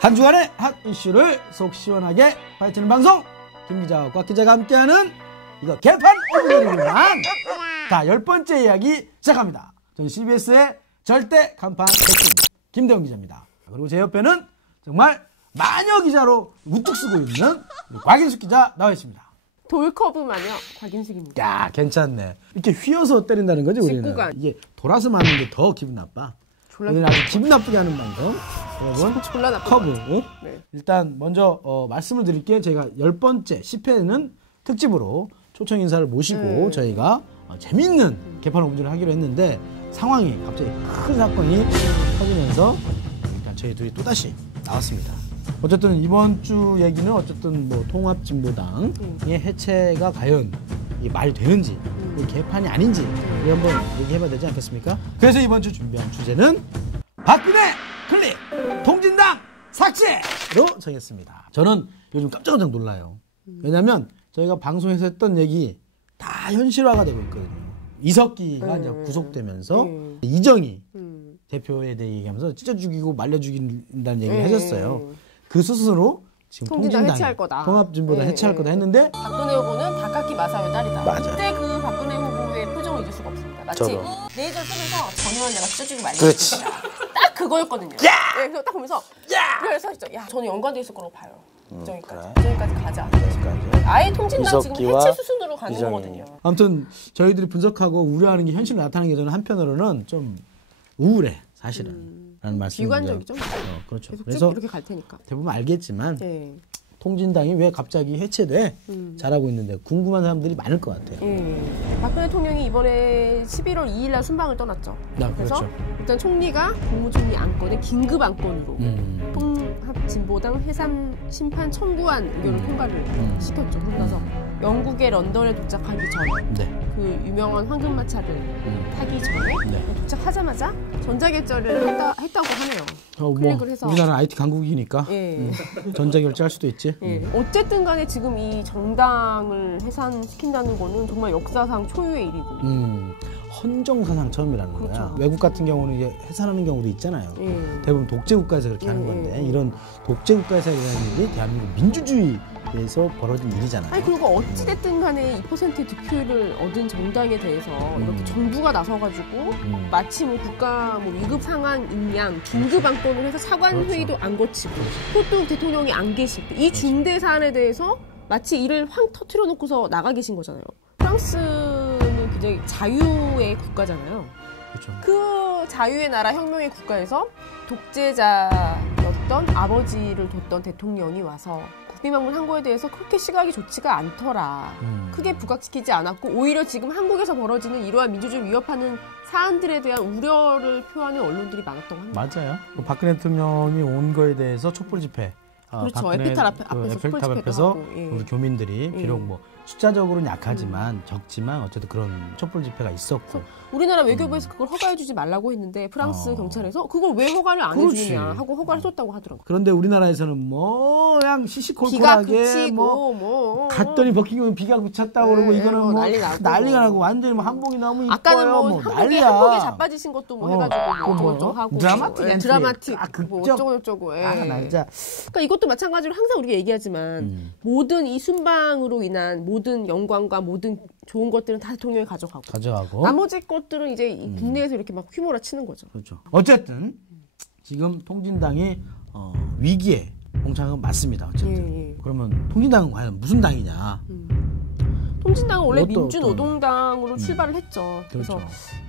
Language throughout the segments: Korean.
한 주간의 핫 이슈를 속 시원하게 파헤치는 방송 김기자와 곽 기자가 함께하는 이거 개판 오늘이구만. 자, 10번째 이야기 시작합니다. 저는 CBS의 절대 간판 백신 김대웅 기자입니다. 그리고 제 옆에는 정말 마녀 기자로 우뚝 쓰고 있는 곽인숙 기자 나와 있습니다. 돌커브 마녀 곽인숙입니다. 야, 괜찮네. 이렇게 휘어서 때린다는 거지 우리는. 직구간. 이게 돌아서 맞는 게 더 기분 나빠. 우리는 아주 기분 나쁘게 하는 방송. 여러분, 졸라 나쁘다. 커브. 네. 일단 먼저 말씀을 드릴게요. 제가 10번째 10회는 특집으로 초청 인사를 모시고 저희가 재밌는 개판 오픈을 하기로 했는데 상황이 갑자기 큰 사건이 터지면서 일단 저희 둘이 또다시 나왔습니다. 어쨌든 이번 주 얘기는 어쨌든 뭐 통합진보당의 해체가 과연 이게 말이 되는지 개판이 아닌지 우리 한번 얘기해봐야 되지 않겠습니까? 그래서 이번 주 준비한 주제는 박근혜 클릭 통진당 삭제로 정했습니다. 저는 요즘 깜짝깜짝 놀라요. 왜냐하면 저희가 방송에서 했던 얘기 다 현실화가 되고 있거든요. 이석기가 이제 구속되면서 이정희 대표에 대해 얘기하면서 찢어 죽이고 말려 죽인다는 얘기를 하셨어요. 그 스스로 지금 통진당 해체할 거다. 통합진보당 해체할 거다 했는데 박근혜 후보는 다카키 마사오의 딸이다. 맞아. 그때 그 박근혜 후보의 표정을 잊을 수가 없습니다. 마치 저도. 레이저 쓰면서 전혀 내가 찢어 죽이고 말려 그렇지. 죽인다. 딱 그거였거든요. 야! 네, 그래서 딱 보면서 그래서 진짜 야 저는 연관돼 있을 거라고 봐요. 그래. 이정희까지 가자. 아예 통진당 지금 해체 수순으로 가는 거거든요. 아무튼 저희들이 분석하고 우려하는 게 현실로 나타나는 게 저는 한편으로는 좀 우울해 사실은. 라는 말씀을 비관적이죠. 그렇죠. 계속 그래서 쭉 이렇게 갈 테니까. 대부분 알겠지만 네. 통진당이 왜 갑자기 해체돼? 잘하고 있는데 궁금한 사람들이 많을 것 같아요. 박근혜 대통령이 이번에 11월 2일 날 순방을 떠났죠. 그래서 그렇죠. 일단 총리가 국무총리 안건에 긴급 안건으로 통합진보당 해산 심판 청구안 의견을 통과를 시켰죠. 그러고 나서 영국의 런던에 도착하기 전 그 유명한 황금마차를 타기 전에 도착하자마자 전자결제를 했다고 하네요. 클릭을 해서. 우리나라는 IT 강국이니까 전자결제할 수도 있지. 어쨌든 간에 지금 이 정당을 해산시킨다는 거는 정말 역사상 초유의 일이고 헌정사상 처음이라는 거야. 외국 같은 경우는 이제 해산하는 경우도 있잖아요. 대부분 독재국가에서 그렇게 하는 건데 이런 독재국가에서 일어나는 일이 대한민국 민주주의에서 벌어진 일이잖아요. 아니 그리고 어찌됐든 간에 2%의 득표율을 얻은 정당에 대해서 이렇게 정부가 나서가지고 마치 뭐 국가 뭐 위급 상황인 양 긴급 안건을 해서 사관 회의도 안 거치고 그것도 대통령이 안 계시고 이 중대 사안에 대해서 마치 이를 황 터트려 놓고서 나가 계신 거잖아요. 프랑스는 굉장히 자유의 국가잖아요. 그렇죠. 그 자유의 나라 혁명의 국가에서 독재자였던 아버지를 뒀던 대통령이 와서 국빈방문한 거에 대해서 그렇게 시각이 좋지가 않더라. 크게 부각시키지 않았고 오히려 지금 한국에서 벌어지는 이러한 민주주의를 위협하는 사안들에 대한 우려를 표하는 언론들이 많았다고 합니다. 맞아요. 박근혜 대통령이 온 거에 대해서 촛불 집회. 그렇죠. 에펠탑 앞에서 우리 교민들이 비록 뭐 숫자적으로는 약하지만 적지만 어쨌든 그런 촛불 집회가 있었고 우리나라 외교부에서 그걸 허가해주지 말라고 했는데 프랑스 경찰에서 그걸 왜 허가를 안 해주느냐 하고 허가를 해줬다고 하더라고요. 그런데 우리나라에서는 뭐 그냥 시시콜콜하게 뭐 갔더니 버킹엄 비가 그쳤다고 그러고 이거는 뭐 난리가 나고 완전히 뭐 한복이 너무 이뻐요. 아까는 뭐 한복에 자빠지신 것도 뭐 해가지고 뭐 어쩌고하고 드라마틱 뭐 어쩌고저쩌고. 그러니까 이것도 마찬가지로 항상 우리가 얘기하지만 모든 이 순방으로 인한 모든 영광과 모든 좋은 것들은 다 대통령이 가져가고 나머지 것들은 이제 국내에서 이렇게 막 휘몰아치는 거죠. 그렇죠. 어쨌든 지금 통진당이 위기에 봉착한 건 맞습니다. 어쨌든 그러면 통진당은 과연 무슨 당이냐? 통진당은 원래 민주노동당으로 출발을 했죠. 그래서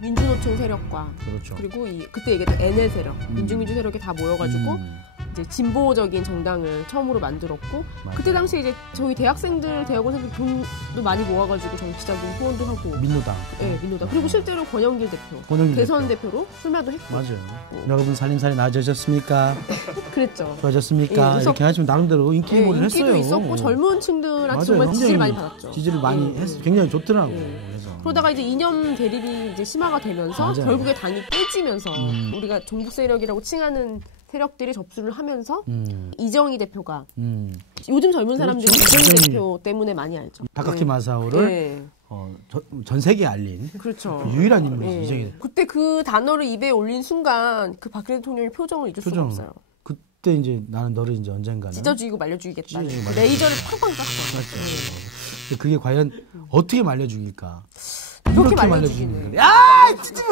민주노총 세력과 그리고 그때 얘기했던 NL 세력, 민중민주 세력이 다 모여가지고 이제 진보적인 정당을 처음으로 만들었고 그때 당시 이제 저희 대학생들, 대학원생들 돈도 많이 모아가지고 정치자금 후원도 하고 민노당. 네, 민노당. 그리고 실제로 권영길 대표, 대선 대표로 출마도 했고. 맞아요. 여러분 살림살이 나아지셨습니까? 그랬죠. 좋아졌습니까? 이렇게 하시면 나름대로 인기몰이를 했어요. 인기도 있었고 젊은 층들한테 정말 지지를 많이 받았죠. 지지를 많이 했어요. 굉장히 좋더라고. 그러다가 이제 이념 대립이 이제 심화가 되면서 결국에 당이 깨지면서 우리가 종북 세력이라고 칭하는 세력들이 접수를 하면서 이정희 대표가 요즘 젊은 사람들이 이정희 대표 때문에 많이 알죠. 다카키 마사오를 전 세계에 알린 그렇죠. 유일한 인물이죠. 이정희. 그때 그 단어를 입에 올린 순간 그 박근혜 대통령의 표정을 잊을 수가 없어요. 그때 이제 나는 너를 이제 언젠가는 찢어주고 말려주겠다. 레이저를 팡팡 쐈어. 그게 과연 어떻게 말려죽일까? 이렇게 말려주기는. 야,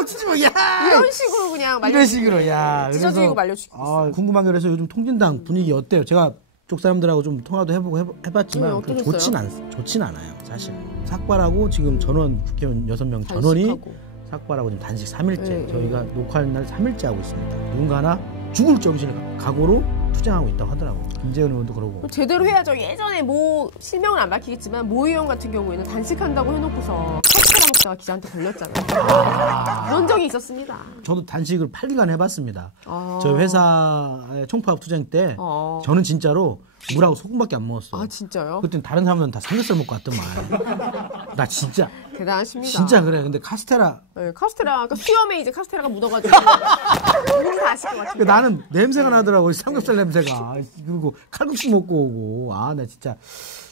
치지마, 야. 이런 식으로 그냥 말려주기. 이런 식으로, 야. 찢어주고 말려주기. 궁금한 게 그래서 요즘 통진당 분위기 어때요? 제가 쪽 사람들하고 좀 통화도 해봤지만 좋진 않아요, 사실. 삭발하고 지금 전원 국회의원 6명 전원이 삭발하고 지금 단식 3일째. 저희가 녹화하는 날 3일째 하고 있습니다. 누군가 하나 죽을 정신을 각오로 투쟁하고 있다고 하더라고. 김재현 의원도 그러고. 제대로 해야죠. 예전에 실명은 안 밝히겠지만 모 의원 같은 경우에는 단식한다고 해놓고서 칼퇴라 먹다가 기자한테 걸렸잖아요. 그런 적이 있었습니다. 저도 단식을 8일간 해봤습니다. 저희 회사의 총파업 투쟁 때 저는 진짜로 물하고 소금밖에 안 먹었어요. 아 진짜요? 그땐 다른 사람은 다 삼겹살 먹고 왔더만. 나 진짜. 대단하십니다. 진짜 그래. 근데 카스테라. 네, 카스테라. 그러니까 수염에 이제 카스테라가 묻어가지고 눈이 다 아실 것 같아요. 나는 냄새가 나더라고. 삼겹살 냄새가. 그리고 칼국수 먹고 오고. 나 진짜.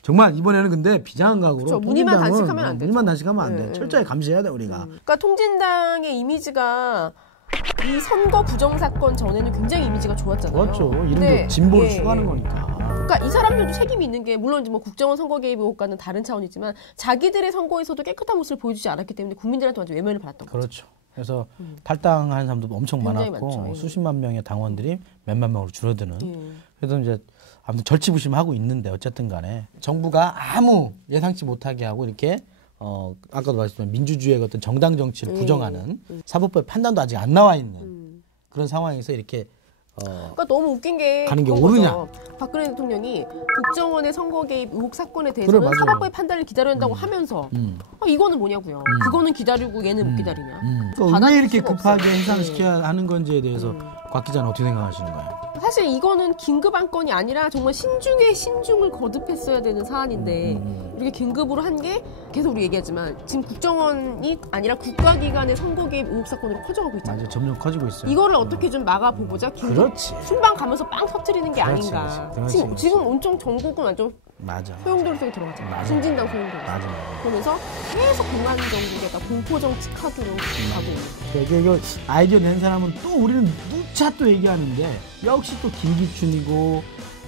정말 이번에는 근데 비장한 각오로. 무늬만 단식하면 안 돼. 무늬만 단식하면 안 돼. 철저히 감시해야 돼 우리가. 그러니까 통진당의 이미지가 이 선거 부정 사건 전에는 굉장히 이미지가 좋았잖아요. 좋았죠. 이름도 진보를 추구하는 거니까. 그러니까 이 사람들도 책임이 있는 게 물론 이제 국정원 선거 개입 의혹과는 다른 차원이지만 자기들의 선거에서도 깨끗한 모습을 보여주지 않았기 때문에 국민들한테 완전 외면을 받았던 거죠. 그렇죠. 그래서 탈당한 사람도 엄청 많았고 많죠. 수십만 명의 당원들이 몇만 명으로 줄어드는. 그래서 이제 아무튼 절치부심하고 있는데 어쨌든 간에 정부가 아무 예상치 못하게 하고 이렇게 아까도 말씀드린 민주주의의 어떤 정당 정치를 부정하는 사법부의 판단도 아직 안 나와 있는 그런 상황에서 이렇게 그러니까 너무 웃긴 게 가는 게 옳으냐? 박근혜 대통령이 국정원의 선거 개입 의혹 사건에 대해서는 사법부의 판단을 기다려야 한다고 하면서 이거는 뭐냐고요. 그거는 기다리고 얘는 못 기다리냐. 그러니까 왜 이렇게 급하게 해산시켜야 하는 건지에 대해서 곽 기자는 어떻게 생각하시는 거예요? 사실 이거는 긴급 안건이 아니라 정말 신중에 신중을 거듭했어야 되는 사안인데 이렇게 긴급으로 한 게 계속 우리 얘기하지만 지금 국정원이 아니라 국가기관의 선거 개입 의혹 사건으로 커져가고 있잖아요. 맞아요. 점점 커지고 있어요. 이거를 어떻게 좀 막아보고자 순방 가면서 빵 터뜨리는 게 아닌가. 지금 온통 전국은 완전 소용돌이 속에 들어갔잖아요. 신진당 소용돌이. 그러면서 계속 공안 정국에다 공포 정치 카드로 가고 있는. 이거 아이디어 낸 사람은 또 우리는 누차 또 얘기하는데 역시 또 김기춘이고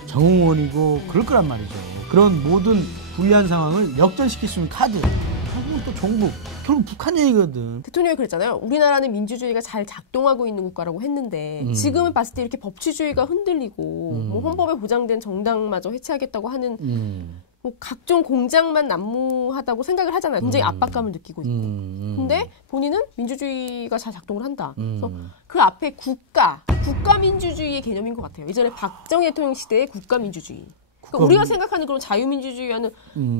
정홍원이고 그럴 거란 말이죠. 그런 모든 불리한 상황을 역전시킬 수 있는 카드. 한국은 또 종북. 결국 북한 얘기거든. 대통령이 그랬잖아요. 우리나라는 민주주의가 잘 작동하고 있는 국가라고 했는데 지금은 봤을 때 이렇게 법치주의가 흔들리고 뭐 헌법에 보장된 정당마저 해체하겠다고 하는 뭐 각종 공작만 난무하다고 생각을 하잖아요. 굉장히 압박감을 느끼고 있고. 근데 본인은 민주주의가 잘 작동을 한다. 그래서 그 앞에 국가민주주의의 개념인 것 같아요. 예전에 박정희 대통령 시대의 국가민주주의. 그러니까 우리가 생각하는 그런 자유민주주의와는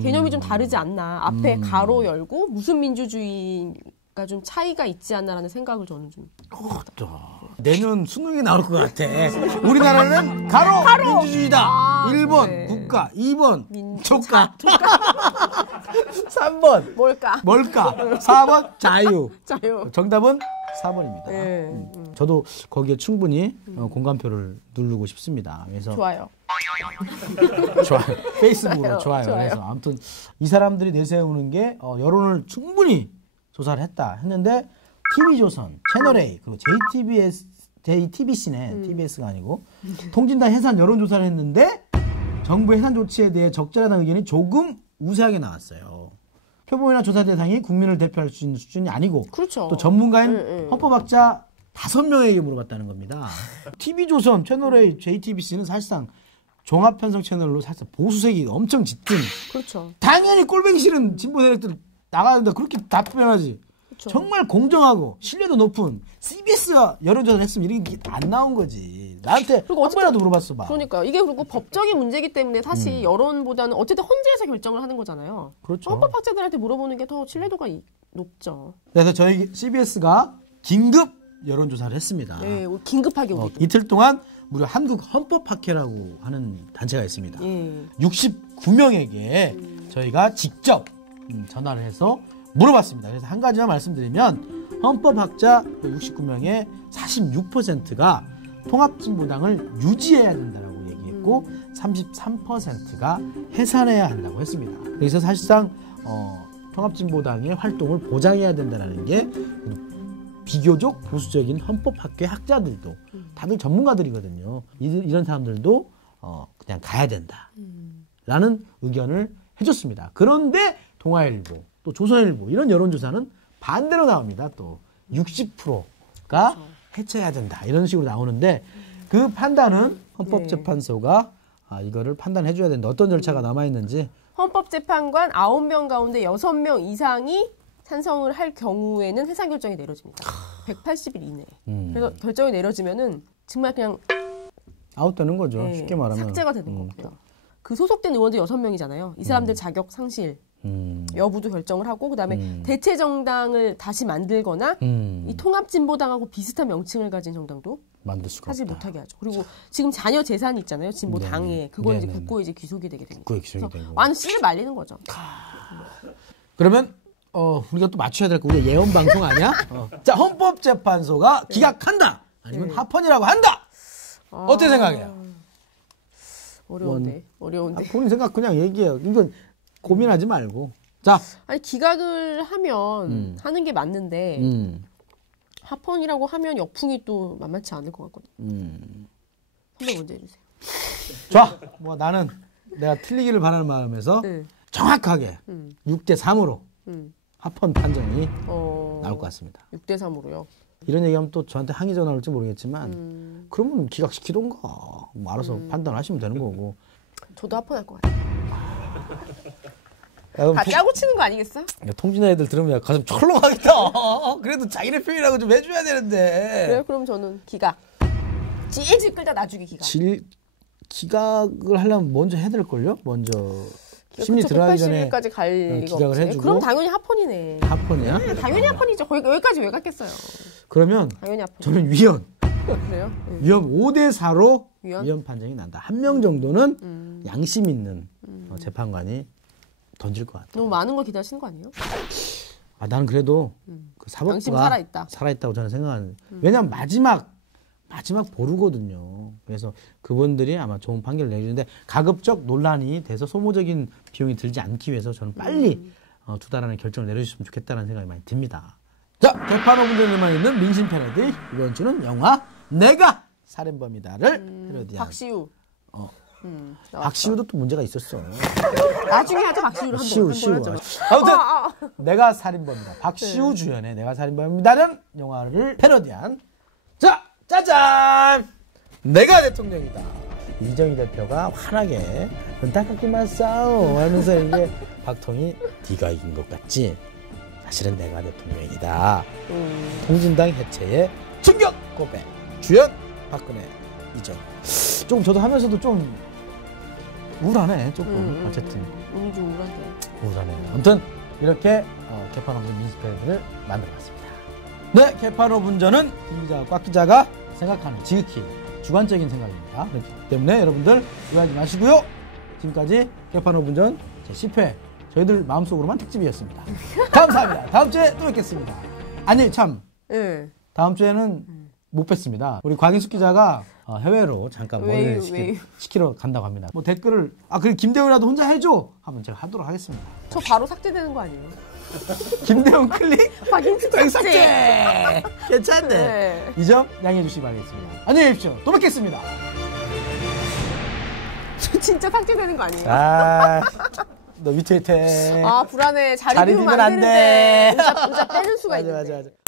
개념이 좀 다르지 않나. 앞에 가로 열고 무슨 민주주의가 좀 차이가 있지 않나라는 생각을 저는 좀. 내년 수능에 나올 것 같아. 우리나라는 가로! 민주주의다. 1번 국가, 2번 조카. 3번 뭘까? 4번 자유. 정답은 4번입니다. 저도 거기에 충분히 공감표를 누르고 싶습니다. 그래서 좋아요. 페이스북으로 좋아요. 그래서 아무튼 이 사람들이 내세우는 게 여론을 충분히 조사를 했는데 TV조선, 채널A 그리고 JTBC네. TBS가 아니고 통진당 해산 여론조사를 했는데 정부의 해산 조치에 대해 적절하다는 의견이 조금 우세하게 나왔어요. 표본이나 조사 대상이 국민을 대표할 수 있는 수준이 아니고 그렇죠. 또 전문가인 헌법학자 5명에게 물어봤다는 겁니다. TV조선, 채널A, JTBC는 사실상 종합편성 채널로 사실상 보수색이 엄청 짙은. 그렇죠. 당연히 꼴보기 싫은 진보 세력들 나가는데 그렇게 답변하지. 그렇죠. 정말 공정하고 신뢰도 높은 CBS가 여론조사를 했으면 이렇게 안 나온 거지. 나한테 한 번이라도 물어봤어 봐. 그러니까 이게 그리고 법적인 문제이기 때문에 사실 여론보다는 어쨌든 헌재에서 결정을 하는 거잖아요. 그렇죠. 헌법학자들한테 물어보는 게 더 신뢰도가 높죠. 그래서 저희 CBS가 긴급 여론조사를 했습니다. 네, 긴급하게 이틀 동안 무려 한국헌법학회라고 하는 단체가 있습니다. 69명에게 저희가 직접 전화를 해서 물어봤습니다. 그래서 한 가지만 말씀드리면 헌법학자 69명의 46%가 통합진보당을 유지해야 된다고 얘기했고 33%가 해산해야 한다고 했습니다. 그래서 사실상 통합진보당의 활동을 보장해야 된다는 게 비교적 보수적인 헌법학계 학자들도 다들 전문가들이거든요. 이런 사람들도 그냥 가야 된다라는 의견을 해줬습니다. 그런데 동아일보 또 조선일보 이런 여론조사는 반대로 나옵니다. 또 60%가 그렇죠. 해체해야 된다 이런 식으로 나오는데 그 판단은 헌법재판소가 이거를 판단해 줘야 된다. 어떤 절차가 남아있는지. 헌법재판관 9명 가운데 6명 이상이 찬성을 할 경우에는 해산 결정이 내려집니다. 180일 이내에. 그래서 결정이 내려지면은 정말 그냥 아웃되는 거죠. 네, 쉽게 말하면. 삭제가 되는 거고요. 그 소속된 의원들 6명이잖아요. 이 사람들 자격 상실 여부도 결정을 하고 그다음에 대체 정당을 다시 만들거나 이 통합진보당하고 비슷한 명칭을 가진 정당도 만들 수가 하지 없다. 못하게 하죠. 그리고 지금 자녀 재산이 있잖아요. 진보당에. 그건 이제 국고에 이제 귀속이 되게 됩니다. 국고에 귀속이 되고. 완 씨를 말리는 거죠. 그러면 우리가 또 맞춰야 될 거 우리가 예언 방송 아니야? 자, 헌법재판소가 기각한다. 아니면 합헌이라고 한다. 어떻게 생각해요? 어려운데. 본인 생각 그냥 얘기해요. 이건 고민하지 말고. 자, 아니 기각을 하면 하는 게 맞는데 합헌이라고 하면 역풍이 또 만만치 않을 것 같거든요. 선배 먼저 해주세요. 좋아. 뭐 나는 내가 틀리기를 바라는 마음에서 정확하게 6대3으로 합헌 판정이 나올 것 같습니다. 6대3으로요? 이런 얘기하면 또 저한테 항의 전화 올지 모르겠지만 그러면 기각시키던가 뭐 알아서 판단하시면 되는 거고. 저도 합헌할 것 같아요. 다 짜고 치는 거 아니겠어? 통진아 애들 들으면 가슴 철렁하겠다. 그래도 자기네 표현이라고 좀 해줘야 되는데. 그래요? 그럼 저는 기각. 질질 끌다 놔주기 기각. 기각을 하려면 먼저 해야 될걸요? 먼저 심리 들어가기 전에 180일까지 갈 리가 기각을 없지. 해주고. 그럼 당연히 합헌이네. 합헌이야? 네, 당연히 합헌이죠. 여기까지 왜 갔겠어요? 그러면 당연히 합헌. 저는 위헌. 그래요? 위헌 5대4로 위헌? 위헌 판정이 난다. 한 명 정도는 양심 있는 재판관이 던질 것 같아요. 너무 많은 걸 기다리시는 거 아니에요? 나는 그래도 그 양심 사법부가 살아있다고 저는 생각하는. 왜냐하면 마지막 보루거든요. 그래서 그분들이 아마 좋은 판결을 내주는데 가급적 논란이 돼서 소모적인 비용이 들지 않기 위해서 저는 빨리 2달 안에 결정을 내려주셨으면 좋겠다는 생각이 많이 듭니다. 자, 개판 5분들만 있는 민심 패러디. 이번 주는 영화 내가 살인범이다를 패러디한 박시우. 박시우도 또 문제가 있었어. 나중에 하자. 박시우를 한번 하죠. 아무튼 내가 살인범이다. 박시우 주연의 내가 살인범이다는 영화를 패러디한 자, 짜잔! 내가 대통령이다. 이정희 대표가 환하게 안타깝기만 싸워 하면서 이게 박통이 네가 이긴 것 같지? 사실은 내가 대통령이다. 통진당 해체의 충격 고백. 주연 박근혜, 이정희. 조금 저도 하면서도 좀 우울하네. 조금 어쨌든 오늘 좀 우울하네. 아무튼 이렇게 개판 5분 민스패드를 만들어봤습니다. 네, 개판 5분전은 김 기자와 꽉 기자가 생각하는 지극히 주관적인 생각입니다. 그렇기 때문에 여러분들 오해하지 마시고요. 지금까지 개판 5분전 제10회 저희들 마음속으로만 특집이었습니다. 감사합니다. 다음 주에 또 뵙겠습니다. 아니 참 다음 주에는 못 뵙습니다. 우리 곽인숙 기자가 해외로 잠깐 머리를 시키러 간다고 합니다. 뭐 댓글을 그래 김대훈이라도 혼자 해줘 하면 제가 하도록 하겠습니다. 저 바로 삭제되는 거 아니에요? 김대훈 클릭? 박인숙 삭제! 괜찮네. 네. 이 점 양해해 주시기 바라겠습니다. 안녕히 계십시오. 또 뵙겠습니다. 저 진짜 삭제되는 거 아니에요? 너 위태위태. 불안해. 자리 비우면 안 되는데. 의자 빼는 수가 있는데. 맞아.